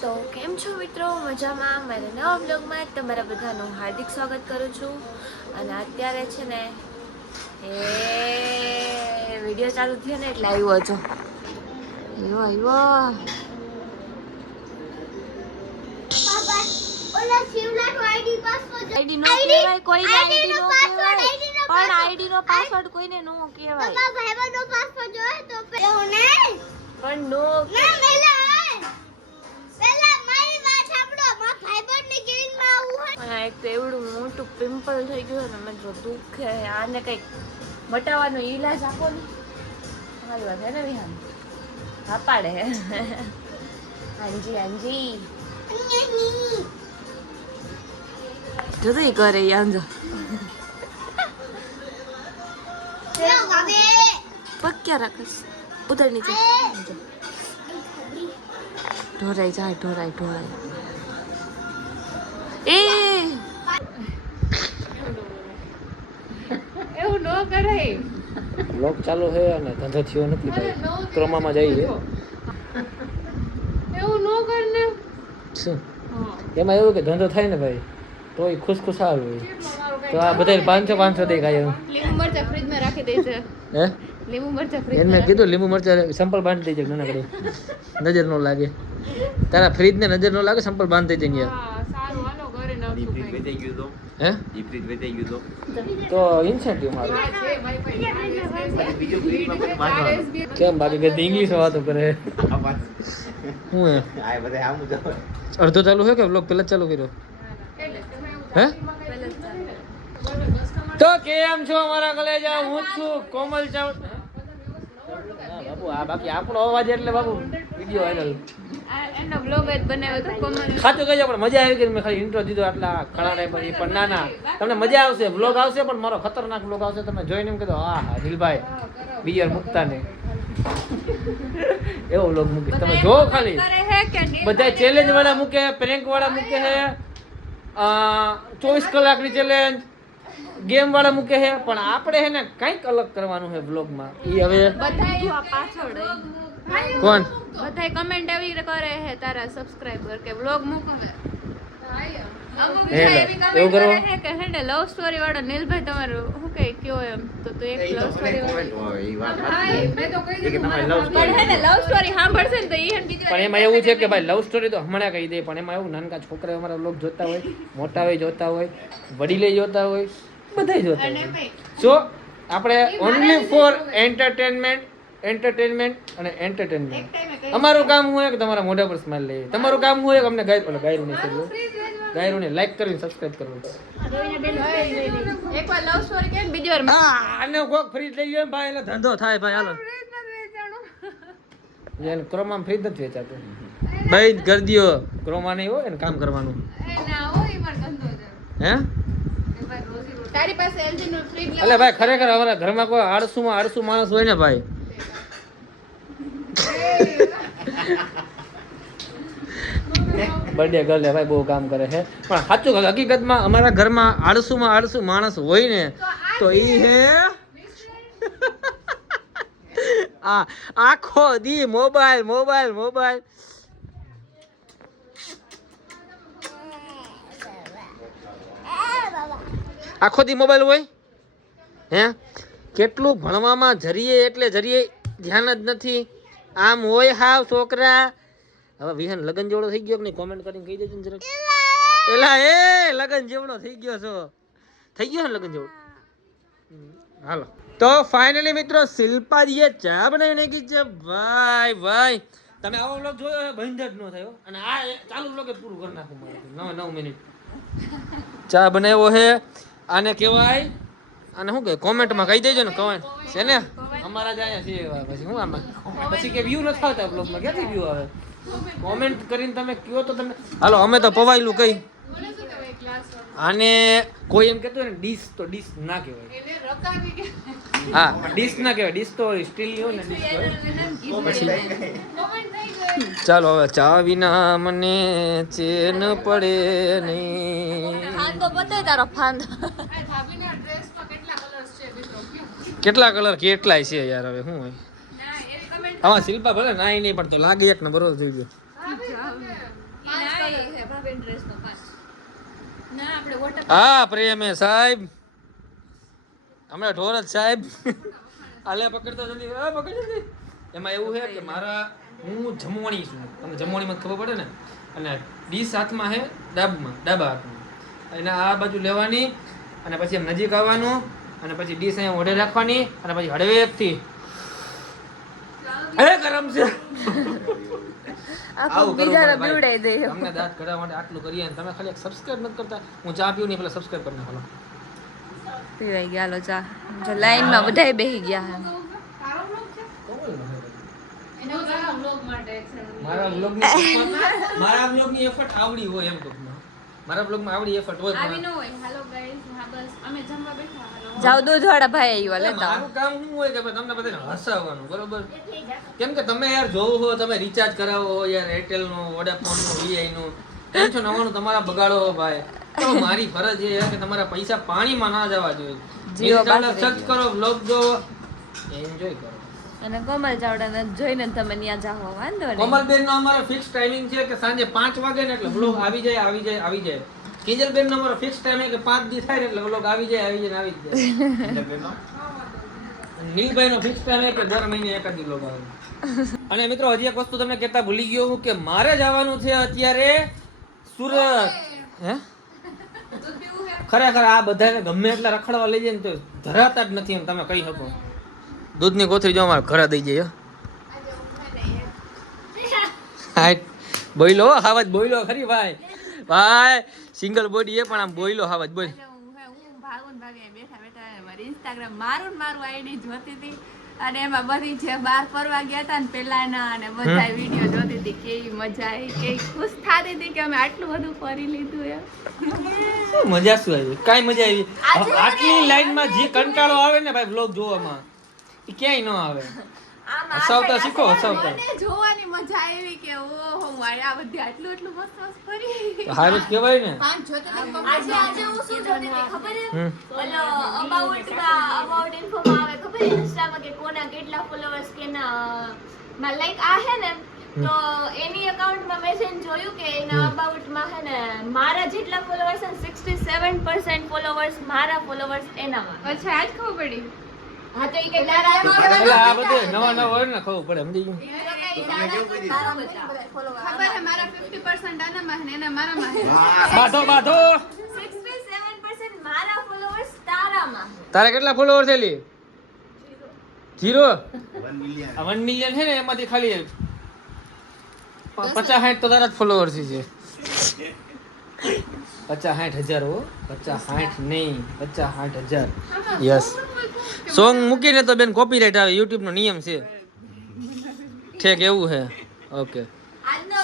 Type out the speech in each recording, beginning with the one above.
તો કેમ છો મિત્રો? મજામાં? મારા નવા બ્લોગમાં તમારા બધાનું હાર્દિક સ્વાગત કરું છું. અને અત્યારે છે ને એ વિડીયો ચાલુ થયો ને એટલે આવ્યો છો. આવ્યો આઈડી નો કહેવાય, કોઈને આઈડી નો કહેવાય, પણ આઈડી નો પાસવર્ડ કોઈને નો કહેવાય. બાબા ભાઈબંધનો પાસવર્ડ જોય તો એવું નહીં, પણ નો ના પેલા મારી વાત સાંભળો. મારા ભાઈબંધની ગેંગમાં આવું હોય અને એક તો એવડું મોટું પિમ્પલ થઈ ગયું ને, મને જો દુખ છે. આને કઈક મટાવવાનો ઈલાજ આપો ને. હાલ વાત હે ને વિહાન હા પાડે. હાંજી હાંજી જુદી કરે યાંજો પગ ક્યાં રાખસ ઉધર નીચે ઢોરાઈ જાય ઢોરાઈ એ એવું ન કરાય. બ્લોગ ચાલુ છે અને ધંધો થયો નથી ભાઈ, ક્રમામાં જઈએ. એવું ન કરને. શું એમાં એવું કે ધંધો થાય ને ભાઈ તો એ ખુશખુશાલ હોય. તો આ બધા 500 દેખાય એમ. લીંબુ મરચા ફ્રીજમાં રાખી દે છે. હે લીંબુ મરચા એને ફ્રીજમાં મેં કીધું લીંબુ મરચા સંપલ બાંધી દેજે નાનકડી, નજર ન લાગે. તારા ફ્રીજ ને નજર ન લાગે, સંપલ બાંધી દેજે યાર. હા સારું હાલો ઘરે નાખું. હે તો ઇન્સેન્ટિવ મારો કેમ બાકી કે ઇંગ્લિશ વાતો કરે. હું હે અડધો ચાલુ છે કે બ્લોગ પેલા ચાલુ કર્યો? હે તો કેમ છો અમારા કલેજા? હું છું કોમલ ચાવડ. બાબુ આ બાકી આપણો અવાજ એટલે બાબુ વિડિયો વાયરલ. એનો બ્લોગ જ બનાવ્યો તો કોમલ. સાચું કહેજો પણ મજા આવી ગઈ. મેં ખાલી ઇન્ટ્રો દીધો આટલા ખડા ટાઈમ પછી, પણ ના તમને મજા આવશે. બ્લોગ આવશે પણ મારો ખતરનાક બ્લોગ આવશે. તમે જોઈને એમ કીધું હા દિલભાઈ વિયર મુકતા ને એવો બ્લોગ મૂકીશ. તમે જો ખાલી બધા ચેલેન્જ વાળા મૂકે, પ્રેન્ક વાળા મૂકે છે, 24 કલાકની ચેલેન્જ, ગેમ વાળા મૂકે છે, પણ આપણે છે ને કંઈક અલગ કરવાનું છે બ્લોગમાં. એ હવે બધા પાછળ કોણ બધાય કમેન્ટ એવી કરે છે તારા સબસ્ક્રાઇબર કે વ્લોગ મૂકો ને. અમુક વિષય એવી કમેન્ટ કરે છે કે હે ને લવ સ્ટોરી વાળો નીલભાઈ તમારું શું કહે કયો એમ તો તું એક લવ સ્ટોરી વાળો મેં તો કહી દીધું પણ હે ને લવ સ્ટોરી સાંભળશે ને તો ઈ હે બીજી પણ એમાં એવું છે કે ભાઈ લવ સ્ટોરી તો હમણાં કહી દે, પણ એમાં એવું નાનકા છોકરા અમારા વ્લોગ જોતા હોય, મોટા હોય જોતા હોય, વડીલે જોતા હોય, બધાય જોતા હોય. સો આપણે ઓનલી ફોર એન્ટરટેનમેન્ટ અને એન્ટરટેનમેન્ટ. અમારું કામ હોય કે તમારા મોઢા પર સ્માઈલ લઈએ, તમારું કામ હોય કે અમને ગાયરું નહીં કરવું, ગાયરુંને લાઈક કરીને સબસ્ક્રાઇબ કરવું. એકવાર લવ સ્ટોરી કે બીજી વાર આને કોક ફ્રીજ લઈ ગયો ભાઈ એટલે ધંધો થાય ભાઈ. હાલો એને ક્રોમા ફ્રીજ નથી વેચાતું ભાઈ, કરી દ્યો. ક્રોમા નહીં હોય ને કામ કરવાનું. હે તારી પાસે એલજી નું ફ્રીજ એટલે ભાઈ ખરેખર અમારા ઘરમાં કોઈ આળસુ માણસ હોય ને ભાઈ બર્થડે ગર્લ ભાઈ બહુ કામ કરે છે, પણ સાચું હકીકતમાં અમારા ઘરમાં આળસુ માણસ હોય ને તો ઈ હે આ આખો દી મોબાઈલ આખો દી મોબાઈલ હોય. હે કેટલું ભણવામાં જરીએ ધ્યાન જ નથી. આમ હોય હાવ છોકરા. હવે વિહાન લગન જેવડો થઈ ગયો કે નહીં કોમેન્ટ કરીને કહી દેજો ને જરાક. એલા એ લગન જેવડો થઈ ગયો છો, થઈ ગયો ને લગન જેવડો. હાલો તો ફાઇનલી મિત્રો શિલ્પાજીએ ચા બનાવી નાખી છે. ભાઈ તમે આવો વ્લોગ જોયો હે બંધ જ ન થયો, અને આ ચાલુ વ્લોગ પૂરું કરી નાખું મારે 9 મિનિટ. ચા બનાવ્યો હે. આને કહેવાય આને શું કહે કોમેન્ટમાં કહી દેજો ને. કોમેન્ટ છે ને અમારા જ અહીંયા છે. પછી હું આમાં પછી કે વ્યૂ નથી આવતા બ્લોગમાં, ક્યાંથી વ્યૂ આવે? કોમેન્ટ કરીને તમે કહો તો તમે. હાલો અમે તો પવાયેલું કઈ આને કોઈ એમ કહેતું હોય ને ડીશ, તો ડીશ ના કહેવાય. હા ડીશ ના કહેવાય, ડીશ તો સ્ટીલની હોય ને ડીશ કહેવાય. ચાલો હવે ચા વિના મને ચેન પડે નહીં. ફાંદો બતાય તારો ફાંદો. કેટલા કલર કેટલાય છે યાર. હવે શું હોય આમાં શિલ્પા ભલે નાઈ નહીં પણ તો લાગે એક ને બરોબર થઈ ગયો. રૂપિયા ભાભીના ડ્રેસનો 5 ના આપણે વોટર હા પ્રેમે સાહેબ હમણાં ઢોરજ સાહેબ આલે પકડતો જલ્દી પકડ જલ્દી. એમાં એવું છે કે હું જમવાણી છું, તમને જમવાણીમાં ખબર પડે ને, અને ડીશ હાથમાં છે ડાબા હાથમાં, અને આ બાજુ લેવાની અને પછી એમ નજીક આવવાનું અને પછી ડીશ અહીંયા ઓઢે રાખવાની અને પછી હળવેકથી ગરમ છે આવું બીજાને પીવડાવી દે. તમને દાંત કાઢવા માટે આટલું કરીએ ને તમે ખાલી સબસ્ક્રાઇબ નથી કરતા. હું ચા પીવું નહીં, પેલા સબસ્ક્રાઇબ કરી નાખો. પીવાઈ ગયા લો ચા. જો લાઈનમાં બધાય બેહી ગયા હે. મારા બ્લોગની એફર્ટ આવડી હોય એમ ટૂંકમાં. મારા બ્લોગમાં આવડી એફર્ટ હોય. આવી ન હોય. હેલો ગાઈસ, હા બસ અમે જમવા બેઠા. જાવ દૂધવાળા ભાઈ આવ્યા લેતા. મારું કામ શું હોય કે તમને બધાને હસાવવાનું, બરોબર? કેમ કે તમે યાર જોવો હો, તમે રિચાર્જ કરાવો હો યાર, એરટેલ નું, વોડાફોન નું, વીઆઈ નું, 399 તમારા બગાડો હો ભાઈ. તો મારી ફરજ એ છે કે તમારા પૈસા પાણીમાં ના જવા જોઈએ. જીઓ સર્ચ કરો, બ્લોગ જો, એન્જોય કરો. અને કોમલ ચાવડાને જોઈને તમે ત્યાં જાઓ, વાંધો નહીં. કોમલબેન નો અમારો ફિક્સ ટાઈમિંગ છે કે સાંજે 5 વાગે ને એટલે બ્લોગ આવી જાય. કિંજલબેન નો અમારો ફિક્સ ટાઈમ છે કે 5 દી થાય ને એટલે બ્લોગ આવી જાય. નીલભાઈ નો ફિક્સ ટાઈમ છે કે દર મહિને એકાદ બ્લોગ આવે. અને મિત્રો હજી એક વસ્તુ તમને કહેતા ભૂલી ગયો હું કે મારે જવાનું છે અત્યારે સુરત. હે ખરેખર આ બધાને ગમે એટલા રખડવા લઈ જાય ને તો ધરાતા જ નથી એમ તમે કહી શકો. દૂધની કોથળી જો અમારે ઘરે દઈ જાય. બોયલો હાવજ બોયલો ખરી ભાઈ સિંગલ બોડી એ પણ આમ બોયલો હાવજ બોલ. ઇન્સ્ટાગ્રામ મારું આઈડી જોતી હતી અને એમાં બધી છે બહાર ફરવા ગયા હતા ને પેલાના અને બધા વિડીયો જોતી હતી. કેવી મજા આવી, કેવી ખુશ થતી હતી કે અમે આટલું બધું ફરી લીધું એમ. મજા શું આવી? કાઈ મજા આવી? આટલી લાઈનમાં જે કંટાળો આવે ને ભાઈ બ્લોગ જોવામાં એ ક્યાંય ન આવે. હસાવતા શીખો, હસાવતા. મને જોવાની મજા આવી કે ઓહો આ બધી આટલું મસ્ત ફરી. હારું જ કહેવાય ને. આજે હું શું જોતી હતી ખબર છે? ઓલો અબાઉટ ઇન્ફોમાં આવે ખબર છે ઇન્સ્ટામાં કે કોના કેટલા ફોલોવર્સ કેના લાઈક આ હે ને, તો એની એકાઉન્ટમાં મેં છે જોયું કે એના અબાઉટમાં હે ને મારા જેટલા ફોલોવર્સ છે 67% ફોલોવર્સ મારા ફોલોવર્સ એનામાં. અચ્છા આજ ખબર પડી. હા તો ઈ કે તારા એટલે આ બધે નવા હોય ને ખબર પડે સમજી ગયું. ખબર હે મારા 50% આનામાં ને એના મારામાં હે. બાધો 67% મારા ફોલોવર્સ તારામાં. તારે કેટલા ફોલોવર છે લી? 0 1 મિલિયન છે ને એમાંથી ખાલી 50-60 તો તારા જ ફોલોવર છે. 50-60 હજાર હો, 50-60 નહીં 50-60 હજાર. યસ સોંગ મૂકીને તો બેન કોપીરાઈટ આવે, યુટ્યુબ નો નિયમ છે. ઠીક એવું છે. ઓકે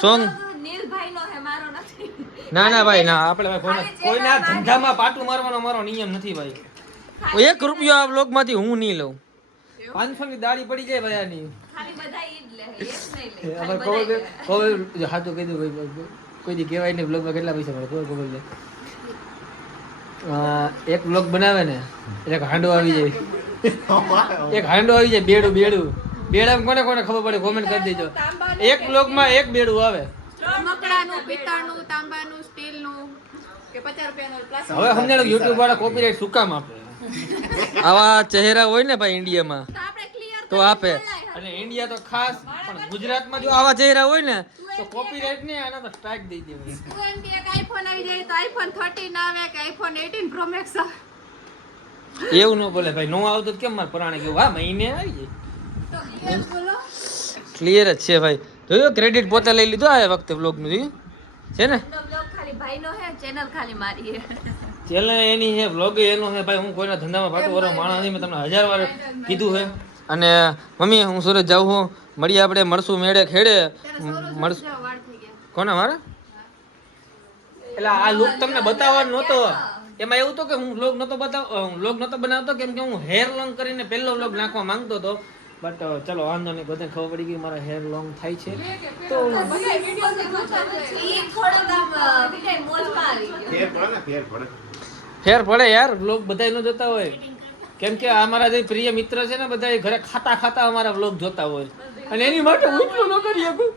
સોંગ નીલભાઈ નો હે મારો નથી. ના ભાઈ ના, આપણે કોઈના ધંધામાં પાટું મારવાનો મારો નિયમ નથી ભાઈ. 1 રૂપિયો આ વ્લોગ માંથી હું નહીં લઉં. 500 ની દાડી પડી જાય ભાઈ આની. ખાલી બધા ઈ જ લે, એક નહીં લે. અમાર કોઈ હાથું કહી દઉં ભાઈ, કોઈ દી કહેવાય નહીં વ્લોગમાં કેટલા પૈસા મળે કોઈ ખબર નહીં. એક વ્લોગ બનાવે ને એક હાંડો આવી જાય, બેડામાં કોને ખબર પડે કોમેન્ટ કરી દેજો. એક વ્લોગમાં એક બેડું આવે. મકડાનું, પિત્તળનું, તાંબાનું, સ્ટીલનું કે 50 રૂપિયાનું પ્લાસ્ટિક. હવે સમજાણો યુટ્યુબ વાળા કોપીરાઈટ શું કામ આપે? આવા ચહેરા હોય ને ભાઈ ઇન્ડિયામાં તો આપણે ક્લિયર તો આપે, અને ઇન્ડિયા તો ખાસ, પણ ગુજરાતમાં જો આવા ચહેરા હોય ને તો કોપીરાઈટ ને આના તો સ્ટ્રાઇક દઈ દેવાય. તું એમ કે એક આઈફોન આવી જાય તો આઈફોન 13 આવે કે આઈફોન 18 પ્રો મેક્સ આવે. એવું ન બોલે ભાઈ, નો આવતો તો કેમ મારે પરાણે કેવું? હા મહિને આવી જાય. તો ક્લિયર બોલો. ક્લિયર જ છે ભાઈ. જોયું ક્રેડિટ પોતે લઈ લીધો આ વખતે વ્લોગ નું છે ને. બ્લોગ ખાલી ભાઈનો હે, ચેનલ ખાલી મારી હે. ચેનલ એની છે, વ્લોગ એનો છે ભાઈ. હું કોઈના ધંધામાં પાટું વાળો માણસ નહીં, મેં તમને 1000 વાર કીધું છે. અને મમ્મી હું સુરત જાઉં છું, મળીએ આપણે, મળશું મેળે ખેડે મળશું. વાળ થઈ ગયા. કોના મારા? એટલે આ લુક તમને બતાવવાનો નહોતો. એમાં એવું તો કે હું વ્લોગ નહોતો બનાવતો કેમ કે હું હેર લોંગ કરીને પહેલો વ્લોગ નાખવા માંગતો હતો. બટ ચલો વાંધો નહીં, બધાને ખબર પડી ગઈ મારા હેર લોંગ થાય છે તો ઈ થોડોક આમ વિજય મોજમાં આવી ગયો. ફેર પડે યાર, વ્લોગ બધા ન જોતા હોય. કેમ કે અમારા જે પ્રિય મિત્ર છે ને બધા ઘરે ખાતા અમારા વ્લોગ જોતા હોય, અને એની માટે હું એટલું ન કરી શકું.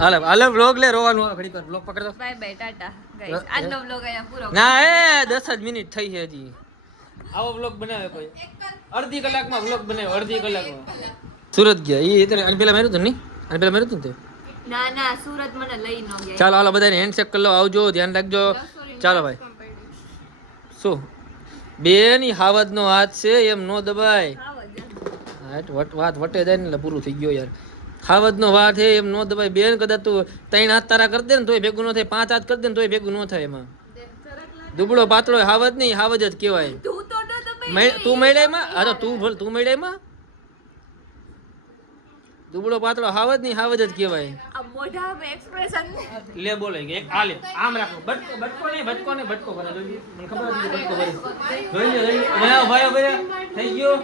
હાલે વ્લોગ લે રોવાનું આવે ઘડીક વાર વ્લોગ પકડ દો બાય બાય ટાટા ગાઈસ આજનો વ્લોગ અહીંયા પૂરો ના એ 10 જ મિનિટ થઈ છે હજી આવો વ્લોગ બનાવે કોઈ અડધી કલાકમાં વ્લોગ બનાવે અડધી કલાકમાં સુરત ગયા એ એટલે આને પેલા મેરું તું નહીં આને પેલા મેરું તું તે ના ના સુરત મને લઈ ન ગયા ચાલો હાલો બધાને હેન્ડશેક કરી લો આવજો ધ્યાન રાખજો ચાલો ભાઈ શું બેની હાવજનો હાથ છે એમ નો દબાય વાત વટે જાય ને એટલે પૂરું થઈ ગયો યાર હાવજનો વાત છે એમ નો દબાય બેન કદાચ તું 3 હાથ તારા કરી દે ને તોય ભેગું ન થાય 5 હાથ કરી દે ને તોય ભેગું ન થાય એમાં દુબળો પાતળો હાવજ નહીં હાવજ જ કહેવાય તું તો ન તું મેળામાં હા તો તું મેળામાં દુબળો પાતળો હાવજ નહીં હાવજ જ કહેવાય આ મોઢામાં એક્સપ્રેશન લે બોલે એક આ લે આમ રાખો બટકો નહીં બટકો કરે જોઈ મને ખબર હતી બટકો કરે જોઈ લે ભાઈ ભાઈ થઈ ગયો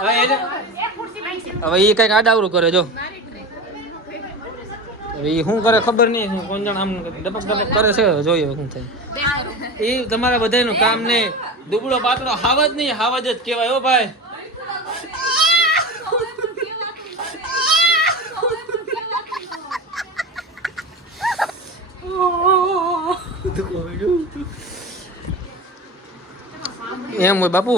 હવે એને હવે એ કઈક આડાવરું કરે જો હવે એ શું કરે ખબર નહીં કોણ જાણ આમ ડબક કરે છે જોઈએ શું થાય એ તમારા બધાનું કામ નહીં દુબળો પાતળો હાવજ નહીં હાવજ જ કહેવાય ઓ ભાઈ એમ હોય બાપુ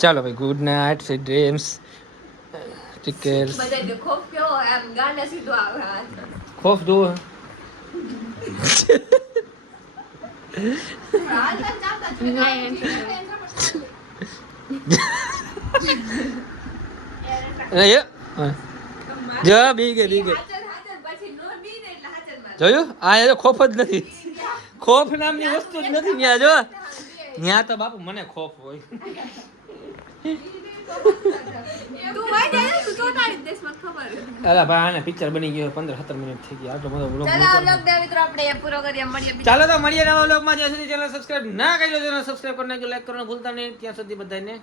ચાલો ભાઈ good night sweet dreams take care બધા ખોફ કેવો આમ ગાના સીધો આવે હાથ ખોફ જુઓ જા બી ગઈ જોયું આ એ ખોફ જ નથી ખોફ નામની વસ્તુ જ નથી ત્યાં જો ત્યાં તો બાપુ મને ખોફ હોય તું વાઈ જાય તું તો તારી દેશમાં ખબર અલા ભાઈ આને પિક્ચર બની ગયો 15-17 મિનિટ થઈ ગઈ આટલો બધો વ્લોગ ચાલો વ્લોગ દે મિત્રો આપણે એ પૂરો કરીએ મળીએ ચાલો તો મળીએ નવા વ્લોગમાં જ્યાં સુધી ચેનલ સબસ્ક્રાઇબ ના કર્યો ચેનલ સબસ્ક્રાઇબ કરી નાખજો લાઈક કરવાનું ભૂલતા નહીં ત્યાં સુધી બધાને